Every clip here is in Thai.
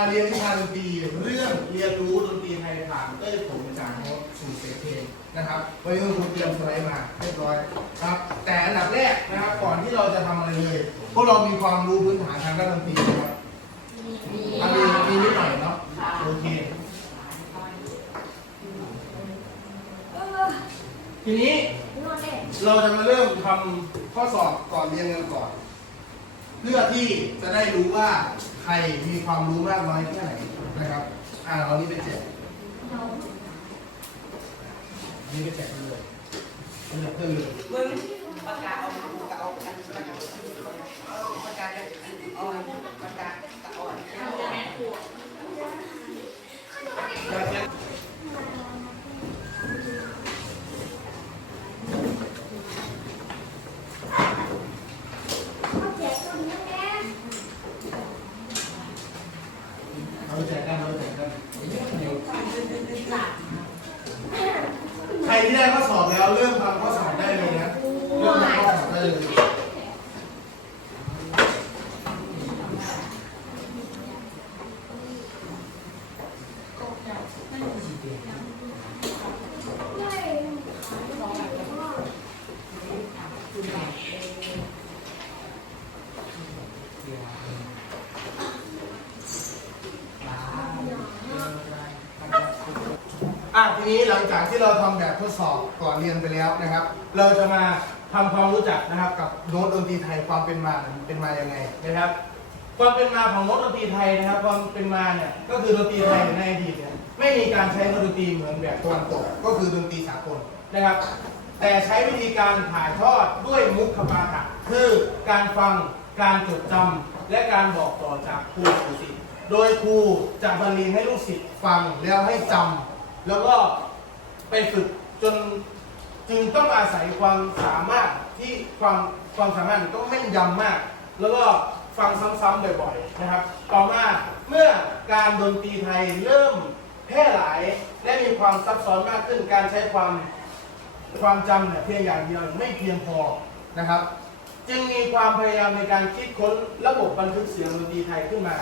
อาเรียนวิชาดนตรีเรื่องเรียนรู้ดนตรีไทยผ่านเต้ยผมจากโน้ตสู่เสียงเพลงนะครับวันนี้คุณเตรียมสไลด์มาเรียบร้อยครับ แต่อันดับแรกนะครับก่อนที่เราจะทำอะไรเลยพวกเรามีความรู้พื้นฐานทางด้านดนตรีนะครับอะมีมีนิดหน่อยเนาะโอเค ทีนี้เราจะมาเริ่มทำข้อสอบก่อนเรียนกันก่อน เพื่อที่จะได้รู้ว่า ใครมีความรู้มากน้อยแค่ไหนนะครับ อ่าเอานี้ไปแจกนี่ไปแจกกันเลยเลือกเพื่อนเลยมึงประกาศออกมากันประกาศประกาศกันเอาประกาศกับอ่อน เอาไปแจกกันเอาไปแจกกันใครที่ได้ข้อสอบแล้วเริ่มทำข้อสอบได้เลยนะเริ่มทำข้อสอบได้เลย อะทีนี้หลังจากที่เราทำแบบทดสอบก่อนเรียนไปแล้วนะครับ เราจะมาทำความรู้จักนะครับกับโน้ตดนตรีไทยความเป็นมาเป็นมาอยังไงนะครับ ความเป็นมาของโน้ตดนตรีไทยนะครับ ความเป็นมาเนี่ยก็คือดนตรีไทยในอดีตเนี่ยไม่มีการใช้โนดนตรีเหมือนแบบตะวันตกก็คือดนตรีสากลนะครับ แต่ใช้วิธีการถ่ายทอดด้วยมุขปาฐะคือการฟังการจดจำและการบอกต่อจากครูสู่ศิษย์โดยครูจะบรรเลงให้ลูกศิษย์ฟังแล้วให้จำ แล้วก็ไปฝึกจนจึงต้องอาศัยความสามารถที่ความความสามารถต้องแม่นยำมาก แล้วก็ฟังซ้ำๆบ่อยๆนะครับ ต่อมาเมื่อการดนตรีไทยเริ่มแพร่หลาย และมีความซับซ้อนมากขึ้นการใช้ความความจำเนี่ยเพียงอย่างเดียวไม่เพียงพอนะครับ จึงมีความพยายามในการคิดค้นระบบบันทึกเสียงดนตรีไทยขึ้นมา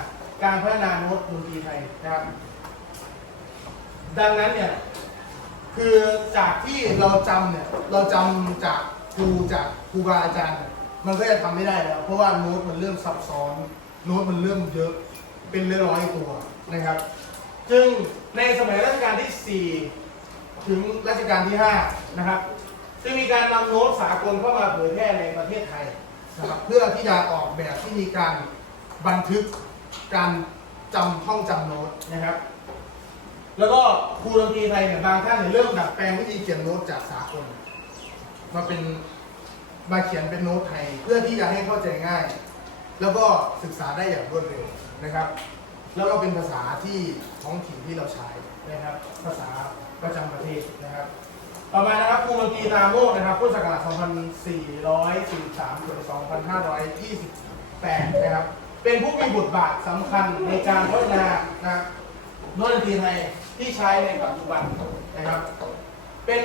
การพัฒนาโน้ตดนตรีไทยนะครับ ดังนั้นเนี่ยคือจากที่เราจำเนี่ยเราจำจากครูจากครูบาอาจารย์ มันก็จะทำไม่ได้แล้วเพราะว่าโน้ตมันเริ่มซับซ้อนโน้ตมันเริ่มเยอะเป็นร้อยๆตัวนะครับ จึงในสมัยรัชกาลที่ 4 ถึงรัชกาลที่ 5 นะครับจะมีการนำโน้ตสากลเข้ามาเผยแพร่ในประเทศไทยนะครับเพื่อที่จะออกแบบที่มีการบันทึกการจำท่องจำโน้ตนะครับ แล้วก็ครูดนตรีไทยเนี่ยบางท่านเนี่ยเริ่มดัดแปลงวิธีเขียนโน้ตจากสากลมาเป็นมาเขียนเป็นโน้ตไทยเพื่อที่จะให้เข้าใจง่าย แล้วก็ศึกษาได้อย่างรวดเร็วนะครับ แล้วก็เป็นภาษาที่ท้องถิ่นที่เราใช้นะครับ ภาษาประจำประเทศนะครับ ต่อมานะครับครูดนตรีนาโมกนะครับพุทธศักราช2443ถึง2528 นะครับ เป็นผู้มีบทบาทสำคัญในการพัฒนานะครับโน้ตดนตรีไทย ที่ใช้ในปัจจุบันนะครับ เป็น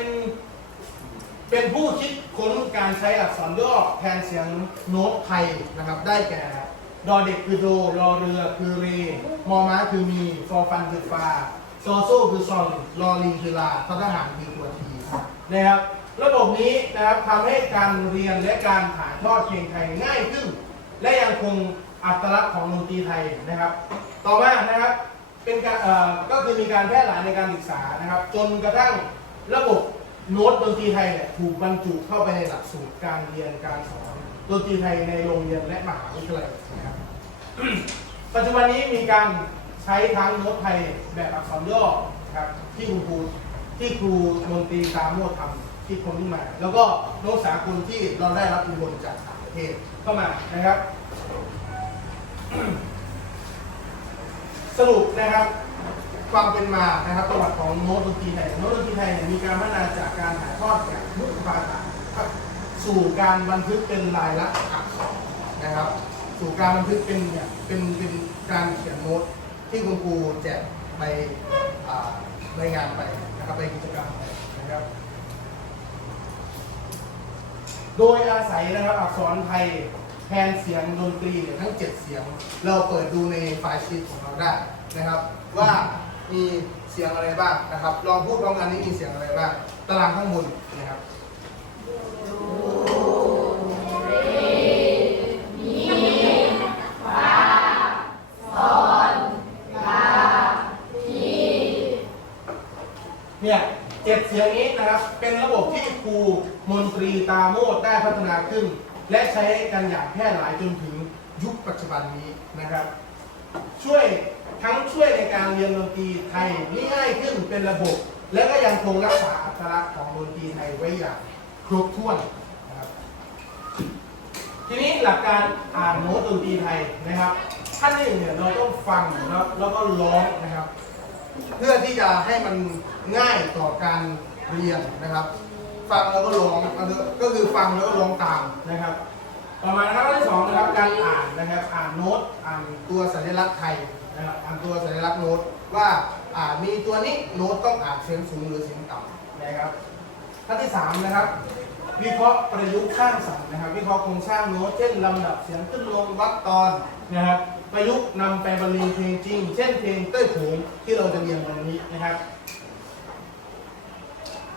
เป็นผู้คิดค้นการใช้อักษรย่อแทนเสียงโน้ตไทยนะครับ ได้แก่ดอเด็กคือโดรอเรือคือเรมอม้าคือมีฟอฟันคือฟาซอโซ่คือซอนรอลิงคือลาททหารคือตัวทีนะครับ ระบบนี้นะครับทำให้การเรียนและการถ่ายทอดเพลงไทยง่ายขึ้น และยังคงอัตลักษณ์ของดนตรีไทยนะครับ ต่อมานะครับ เป็นการเอ่อก็คือมีการแพร่หลายในการศึกษานะครับ จนกระทั่งระบบโน้ตดนตรีไทยเนี่ยถูกบรรจุเข้าไปในหลักสูตรการเรียนการสอนดนตรีไทยในโรงเรียนและมหาวิทยาลัยนะครับ ปัจจุบันนี้มีการใช้ทั้งโน้ตไทยแบบอักษรย่อนะครับที่คุณครูที่ครูดนตรีตามโมดทำที่คนขึ้นมา แล้วก็โน้ตสากลที่เราได้รับอิทธิพลจากต่างประเทศเข้ามานะครับ สรุปนะครับความเป็นมานะครับประวัติของโน้ตดนตรีไทยโน้ตดนตรีไทยเนี่ยมีการพัฒนาจากการถ่ายทอดจากมุขภาษาสู่การบันทึกเป็นลายลักษณ์อักษรนะครับ สู่การบันทึกเป็นเนี่ยเป็นเป็นการเขียนโน้ตที่คุณครูแจกไปอ่าในงานไปนะครับไปกิจกรรมไปนะครับ โดยอาศัยนะครับอักษรไทย นเสียงดนตรีเนี่ยทั้ง 7 เสียง เราเปิดดูในไฟล์ชีตของเราได้นะครับ ว่ามีเสียงอะไรบ้างนะครับ ลองพูดพร้อมกันนี่มีเสียงอะไรบ้าง ตารางข้างบนนะครับเนี่ยเจ็ดเสียงนี้นะครับ เป็นระบบที่ครูมนตรีตาโมดได้พัฒนาขึ้น และใช้กันอย่างแพร่หลายจนถึงยุคปัจจุบันนี้นะครับ ช่วยทั้งช่วยในการเรียนดนตรีไทยง่ายขึ้นเป็นระบบ และก็ยังคงรักษาอัตลักษณ์ของดนตรีไทยไว้อย่างครบถ้วนนะครับทีนี้หลักการอ่านโน้ตดนตรีไทยนะครับขั้นที่หนึ่งเนี่ยเราต้องฟังแล้วแล้วก็ร้องนะครับ เพื่อที่จะให้มันง่ายต่อการเรียนนะครับ ฟังแล้วก็ร้องก็คือฟังแล้วก็ร้องตามนะครับ ต่อมานะครับข้อที่สองนะครับการอ่านนะครับ อ่านโน้ตอ่านตัวสัญลักษณ์ไทยนะครับอ่านตัวสัญลักษณ์โน้ตว่าอ่ามีตัวนี้โน้ตต้องอ่านเสียงสูงหรือเสียงต่ำนะครับขั้นที่สามนะครับวิเคราะห์ประยุกต์ข้างสรรค์นะครับวิเคราะห์โครงสร้างโน้ตเช่นลำดับเสียงขึ้นลงวรรคตอนนะครับประยุกต์นำไปบรรเลงเพลงจริง เช่นเพลงเต้ยโผงที่เราจะเรียนวันนี้นะครับ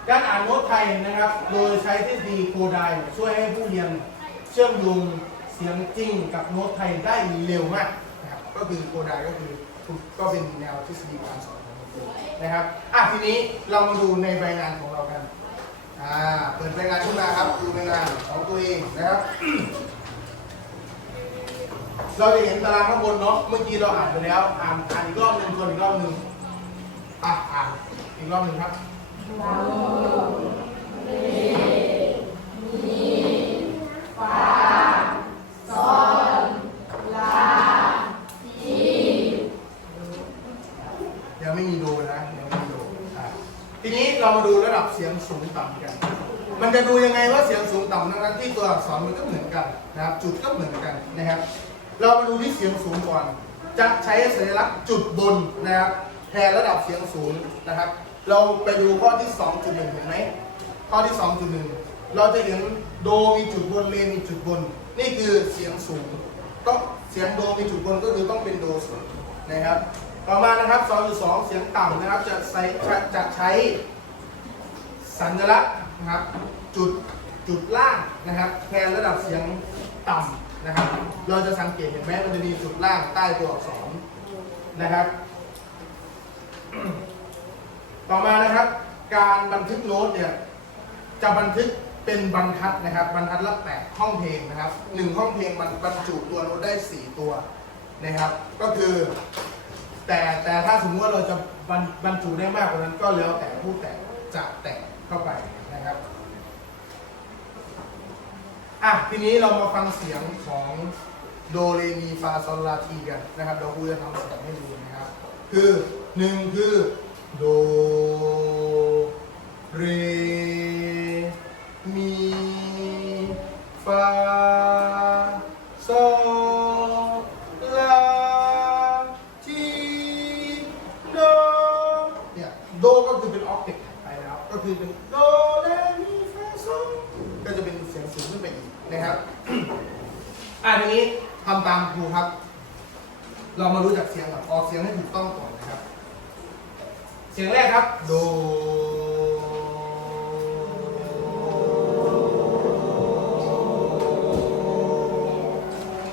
การอ่านโน้ตไทยนะครับ โดยใช้ทฤษฎีโคไดช่วยให้ผู้เรียนเชื่อมโยงเสียงจริงกับโน้ตไทยได้เร็วมากนะครับก็คือโคไดก็คือก็เป็นแนวทฤษฎีการสอนของครูนะครับอะทีนี้เรามาดูในใบงานของเรากันอ่าเปิดใบงานขึ้นมาครับดูใบงานของตัวเองนะครับ เราจะเห็นตารางข้างบนเนาะเมื่อกี้เราอ่านไปแล้ว อ่านอ่านอีกรอบหนึ่งทวนอีกรอบหนึ่งอะอ่านอีกรอบหนึ่งครับ ยังไม่มีโดนะยังไม่มีโดอะทีนี้เรามาดูระดับเสียงสูงต่ำกัน มันจะดูยังไงว่าเสียงสูงต่ำทั้งนั้นที่ตัวอักษรมันก็เหมือนกันนะครับ จุดก็เหมือนกันนะครับ เรามาดูที่เสียงสูงก่อน จะใช้สัญลักษณ์จุดบนนะครับแทนระดับเสียงสูงนะครับ เราไปดูข้อที่2.1เห็นไหมข้อที่2.1เราจะเห็นโดมีจุดบนเรมีจุดบน นี่คือเสียงสูงต้องเสียงโดมีจุดบนก็คือต้องเป็นโดสูงนะครับต่อมานะครับ 2.2 เสียงต่ำนะครับ จะใช้จะใช้สัญลักษณ์นะครับ จุดจุดล่างนะครับแทนระดับเสียงต่ำนะครับ เราจะสังเกตเห็นไหมมันจะมีจุดล่างใต้ตัวอักษรนะครับ ต่อมานะครับ การบันทึกโน้ตเนี่ยจะบันทึกเป็นบรรทัดนะครับบรรทัดละแปดห้องเพลงนะครับหนึ่งห้องเพลงมันบรรจุตัวโน้ตได้สี่ตัวนะครับ ก็คือ แต่แต่ถ้าสมมติว่าเราจะบรรบรรจุได้มากกว่านั้นก็แล้วแต่ผู้แต่จะแตะเข้าไปนะครับอะทีนี้เรามาฟังเสียงของโดเรมีฟาซอลลาทีกันนะครับเราครูจะทำเสียงให้ดูนะครับ คือหนึ่งคือ โดเรมีฟาโซลาทีโดเนี่ยโดก็คือเป็นออกเทปไปแล้ว ก็คือเป็นโดเรมีฟาโซก็จะเป็นเสียงสูงขึ้นไปอีกนะครับอะทีนี้ทำตามครูครับ เรามารู้จักเสียงก่อนออกเสียงให้ถูกต้องก่อนนะครับ สียงแรกครับ โด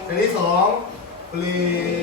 เสียงที่สองปลี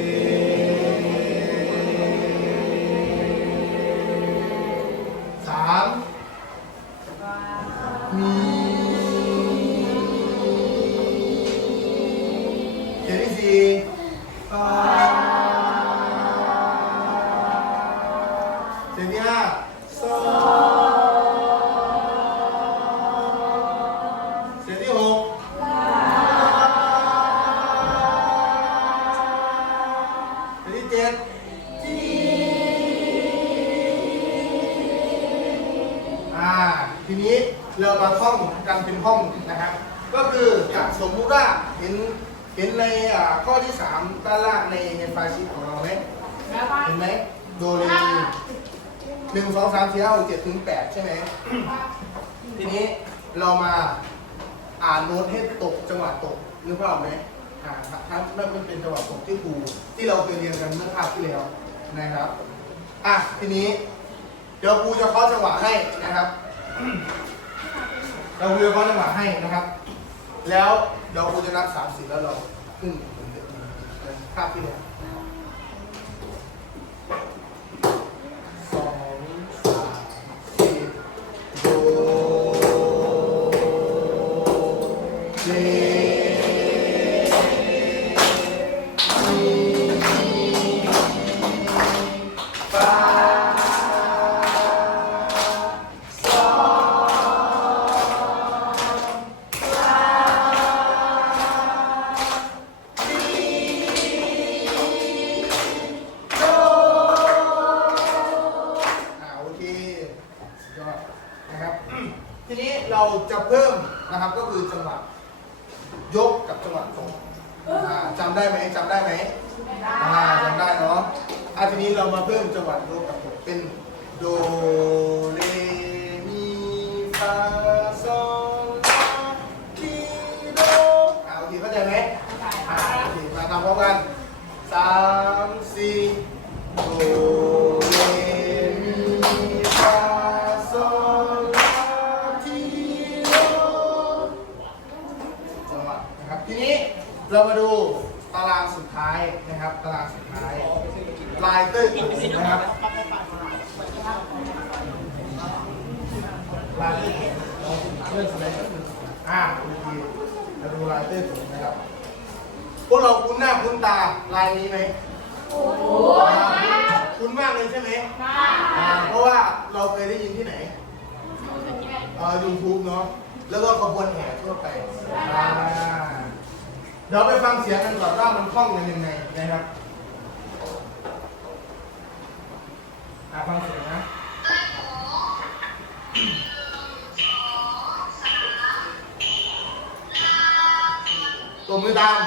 เสียงที่เจ็ดอ่า ทีนี้เรามาท่องกันเป็นห้องนะครับ ก็คือจากสมมุติว่าเห็นเห็นในข้อที่ 3 ด้านล่างในในไฟล์ชีตของเราไหมเห็นไหมโดเรมีหนึ่งสองสามสี่ห้าหกเจ็ดถึงแปดใช่ไหมทีนี้เรามาอ่านโน้ตให้ตกจังหวะตกนึกภาพไหม อ่าถ้ามันเป็นจังหวะตกที่ครูที่เราเคยเรียนกันเมื่อคาบที่แล้วนะครับอะทีนี้ เดี๋ยวครูจะเคาะจังหวะให้นะครับเราครูจะเคาะจังหวะให้นะครับ แล้วเดี๋ยวครูจะนับสามสี่แล้วเราขึ้นเหมือนเดิมเหมือนภาพที่แล้วสองสามสี่โดเามสี่โดเรมีฟาโซลาทีโดจังหวะนะครับทีนี้เรามาดูตารางสุดท้ายนะครับตารางสุดท้ายลายเต้ยนะครับลายเต้ยผมเลื่อนสไลด์ก็คืออ่าโอเคเราดูลายเต้ย พวกเราคุ้นหน้าคุ้นตาลายนี้ไหมโอ้โหคุ้นมากเลยใช่ไหมอ่าเพราะว่าเราเคยได้ยินที่ไหนเอ่อยูทูบเนาะแล้วก็ขบวนแห่ทั่วไปอ่าเดี๋ยวไปฟังเสียงกันก่อนว่ามันคล่องกันยังไงนะครับอ่าฟังเสียงนะ ตัวมือตาม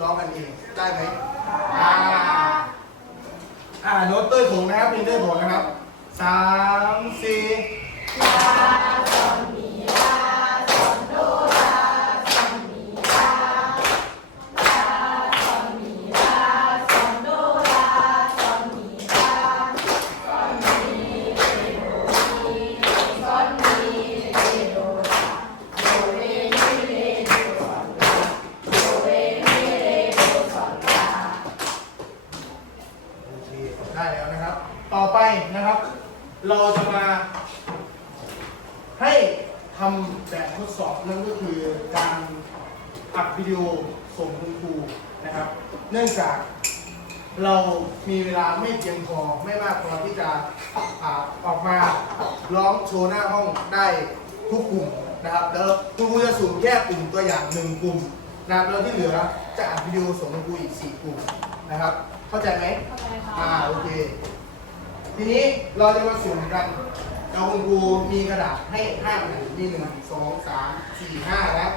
ร้องกันเองได้ไหมอ่าอ่าโน้ตเต้ยผงนะครับมีเต้ยผงนะครับสามสี่ สอบนั่นก็คือการอัดวิดีโอส่งคุณครูนะครับ เนื่องจากเรามีเวลาไม่เพียงพอไม่มากพอที่จะออกมาร้องโชว์หน้าห้องได้ทุกกลุ่มนะครับแล้วคุณครูจะสุ่มแค่กลุ่มตัวอย่างหนึ่งกลุ่มนับแล้วที่เหลือจะอัดวิดีโอส่งคุณครูอีกสี่กลุ่มนะครับ เข้าใจไหมเข้าใจค่ะอ่าโอเค ทีนี้เราจะมาสุ่มกัน เราคุณครูมีกระดาษให้ห้าแผ่นมีหนึ่งสองสามสี่ห้าแล้ว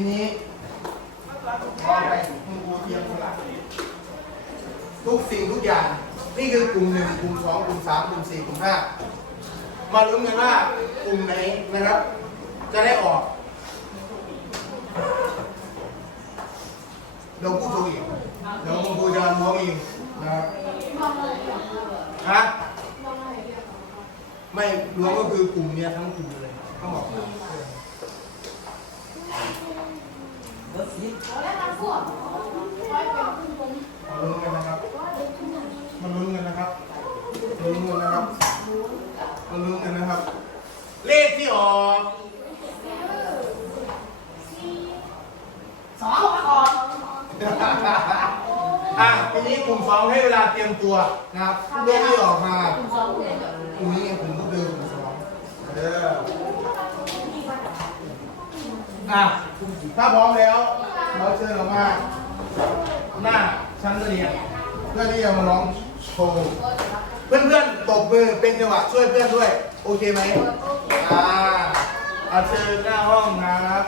ีนี้พมูเทียมสลักทุกสิ่งทุกอย่าง นี่คือกลุ่มหนึ่งกลุ่มสองกลุ่มสามกลุ่มสี่กลุ่มห้ามาลุ้นกันว่ากลุ่มไหนนะครับ มาลุ้นกันนะครับมาลุ้นกันนะครับมาลุ้นกันนะครับมาลุ้นกันนะครับ เลขที่ออกสองอะทีนี้กลุ่มสองให้เวลาเตรียมตัวนะครับเลขที่ออกมาอุ้ยผมก็เดินกลุ่มสองเด้ออะถ้าพร้อมแล้ว เราเชิญเรามาหน้าชั้นเรียนเพื่อที่จะมาร้องโชว์เพื่อนๆตบมือเป็นจังหวะช่วยเพื่อนด้วย โอเคไหมอ่าอาเชิญหน้าห้องนะครับ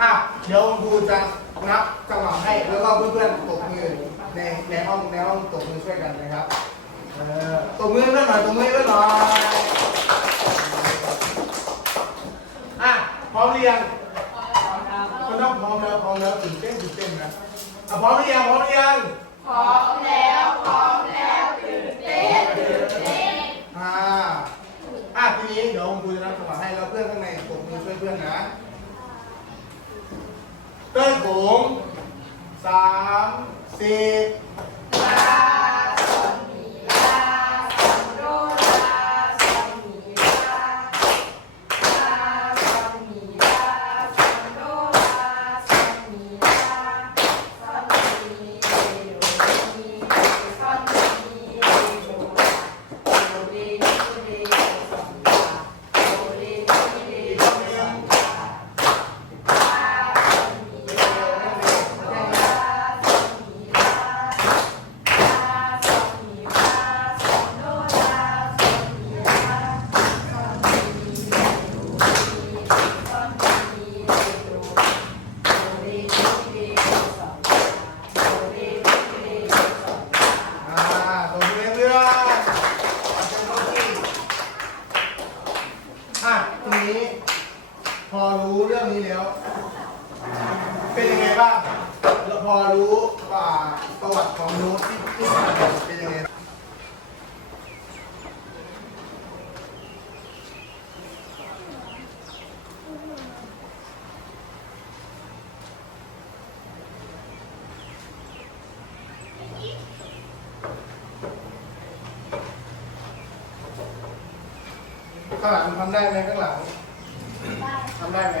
อะเดี๋ยวครูจะนับจังหวะให้แล้วก็เพื่อนๆ ในในห้องในห้องตบมือช่วยกันนะครับตบมือกันหน่อยตบมือกันหน่อยอะพร้อมหรือยังคนต้องพร้อมแล้วพร้อมแล้วตื่นเต้นตื่นเต้นนะอะพร้อมหรือยังพร้อมหรือยังพร้อมแล้วพร้อมแล้วตื่นเต้นตื่นเต้นอ่าอะทีนี้เดี๋ยวคุณครูจะนับจังหวะให้แล้วเพื่อนข้างในตบมือช่วยเพื่อนนะเต้นโขงสาม Sí. ข้างหลังทำได้ไหมข้างหลังทำได้ไหม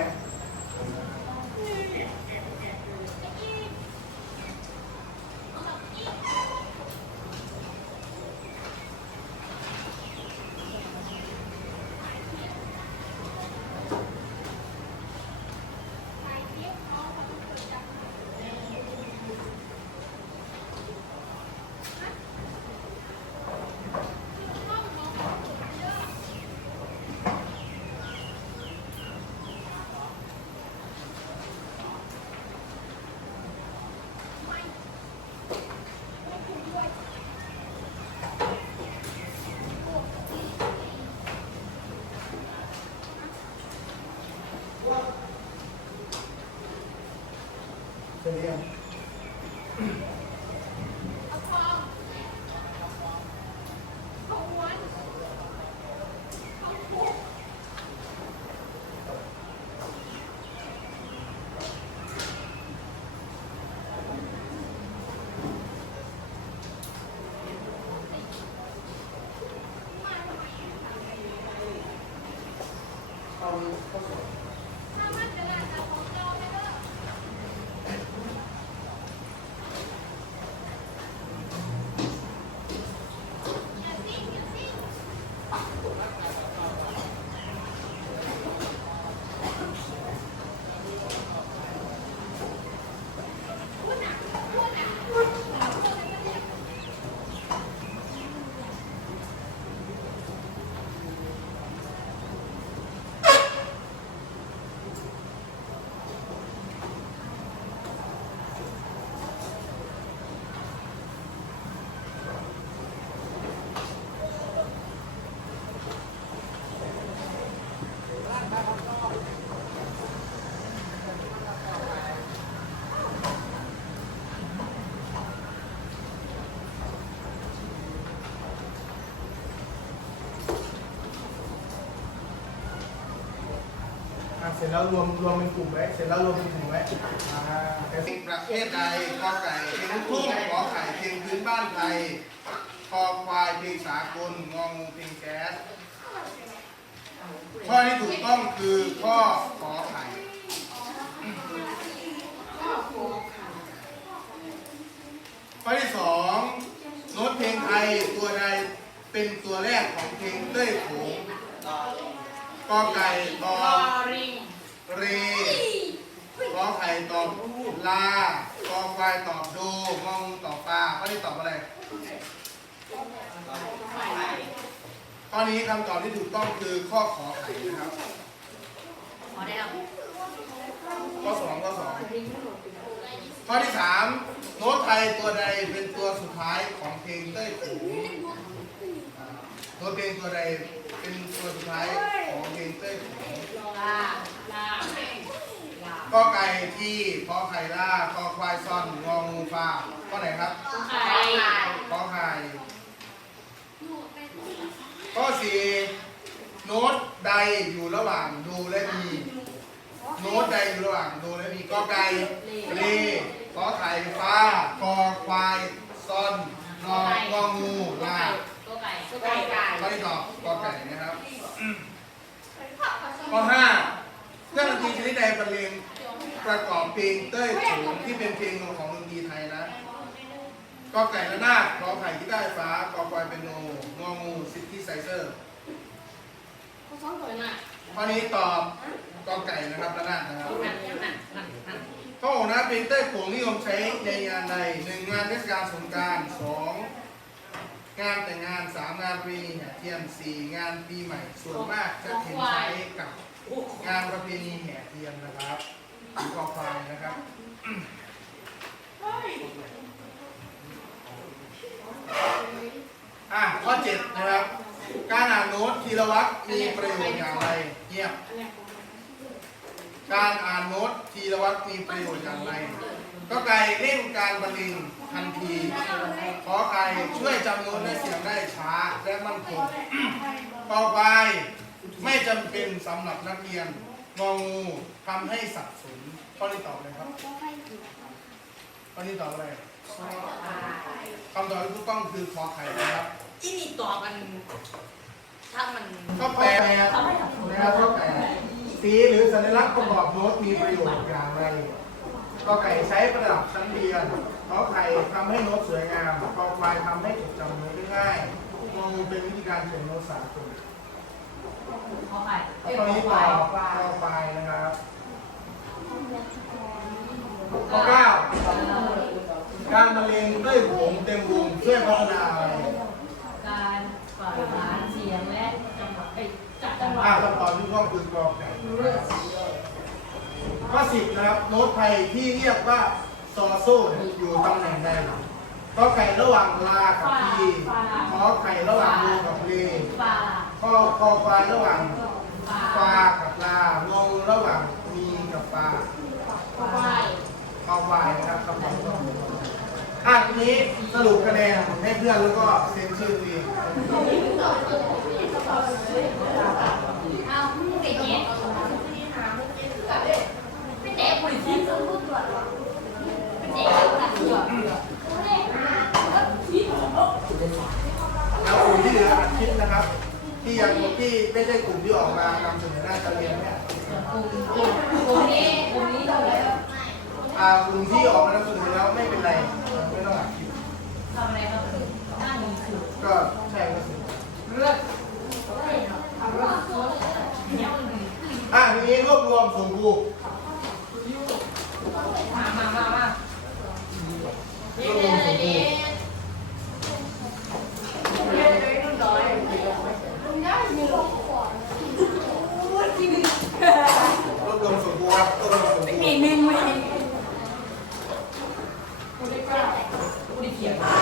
แล้วรวมรวมเป็นกลุ่มไว้เสร็จแล้วรวมเป็นกลุ่มไว้อ่าแต่เพลงประเภทใดกอไก่เพลงลูกทุ่งขอไข่เพลงพื้นบ้านไทยคอควายเพลงสากลงองูเพลงแก๊สข้อที่ถูกต้องคือข้อขอไข่ข้อที่สองโน้ตเพลงไทยตัวใดเป็นตัวแรกของเพลงเต้ยโขงกอไก่ตอบริงเรีกอไข่ตอบลากอควายตอบโดงองตอบปลาข้อนี้ตอบอะไรข้อนี้คำตอบที่ถูกต้องคือข้อขอไข่นะครับขอได้แล้วข้อสองข้อสองข้อที่สามโน้ตไทยตัวใดเป็นตัวสุดท้ายของเพลงเต้ยขูอ่าโน้ตเพลงตัวใดเป็นตัวสุดท้ายของเพลงเต้ยขู ก็ไก่ที่ขอไข่ล่าคอควายซ่อนงองูปลาข้อไหนครับไข่ขอไข่ข้อสี่โน้ตใดอยู่ระหว่างดูและมีโน้ตใดอยู่ระหว่างดูและมีก็ไก่เรขอไข่ฟ้าคอควายซ่อนนององูลาตัวไก่ตัวไก่ไก่ข้อที่ตอบกอไก่นะครับ ข้อห้าเครื่องดนตรีชนิดใดบรรเลงประกอบเพลงเต้ยโขงที่เป็นเพลงของดนตรีไทยนะกอไก่ระนาดกอไข่กีตาร์ไฟฟ้ากอควายเป็นโนงองูซิตี้ไซเซอร์เขาซ้อมสวยมากข้อนี้ตอบกอไก่นะครับระนาดนะครับนั่นนั่นนั่นนั่นข้อหกนะเพลงเต้ยโขงนิยมใช้ในงานใดหนึ่งงานเทศกาลสงกรารสอง งานแต่งงานสามงานประเพณีแห่เทียนสี่งานปีใหม่ ส่วนมากจะเห็นใช้กับงานประเพณีแห่เทียนนะครับหรือกอควายนะครับอะข้อเจ็ดนะครับ การอ่านโน้ตทีละวรรคมีประโยชน์อย่างไรเงียบการอ่านโน้ตทีละวรรคมีประโยชน์อย่างไร ก็ไก่เร่งการบรรเลง ทันที ขอไก่ช่วยจำโน้ตและเสียงได้ช้าและมั่นคงขอควายไม่จำเป็นสำหรับนักเรียนงองูทำให้สับสนข้อนี้ตอบเลยครับข้อนี้ตอบอะไรคำตอบที่ถูกต้องคือขอไข่นะครับอีนี่ตอบมันถ้ามันข้อแปดนะครับข้อแปดสีหรือสัญลักษณ์ประกอบโน้ตมีประโยชน์อย่างไร ก็ไก่ใช้ประดับชั้นเรียนขอไข่ทำให้โน้ตสวยงามกอควายทำให้จดจำโน้ตได้ง่ายงองูเป็นวิธีการเขียนโน้ตสากลขอไข่ข้อนี้ตอบกอควายนะครับข้อเก้าการบรรเลงด้วยโขงเต็มวงช่วยพัฒนาอะไรการปล่อยฐานเสียงและจังหวะไอ้จับจังหวะอ่าคำตอบที่ถูกต้องคือกอไก่ ข้อสิบนะครับโน้ตไทยที่เรียกว่าซอโซ่เนี่ยอยู่ตำแหน่งใดก็ไก่ระหว่างลากับทีขอไก่ระหว่างโลกับเลปลาข้อคอควายระหว่างปลาปลากับลางงระหว่างมีกับปลาควายคอควายอะทีนี้สรุปคะแนนให้เพื่อนแล้วก็เซ็นชื่อตัวเอง เอาไปเจ๊ไปเจ๊ปุ๋ยที่ซื้อพูดตัวไปเจ๊ตัดเสือ แล้วกลุ่มที่เหลืออัดคลิปนะครับ ที่ยังที่ไม่ใช่กลุ่มที่ออกมานำเสนอหน้าการเรียนเนี่ย กลุ่มนี้กลุ่มนี้เราเลย อ่ากลุ่มที่ออกมานำเสนอแล้วไม่เป็นไรไม่ต้องอัดคลิป ทำอะไรเราคือหน้ามือถือ ก็ใช่ก็สิ เลือด อะทีนี้รวบรวมส่งครู มามามามา รวบรวมส่งครู รวบรวมส่งครูครับรวบรวมส่งครู อีกหนึ่งไม่ กูได้กล้ากูได้เขียนมา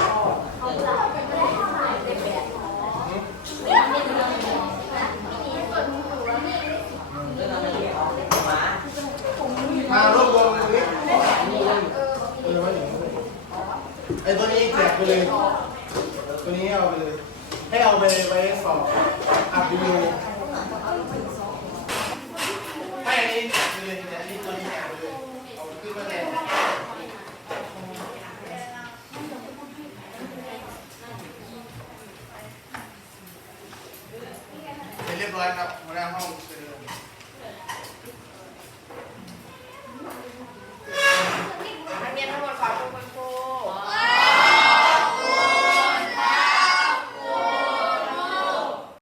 รวบรวมตรงนี้เออว่าอย่างนี้ไอ้ตัวนี้แจกไปเลย ตัวนี้เอาไปเลย ให้เอาไปไว้สอบอัพวิดีโอ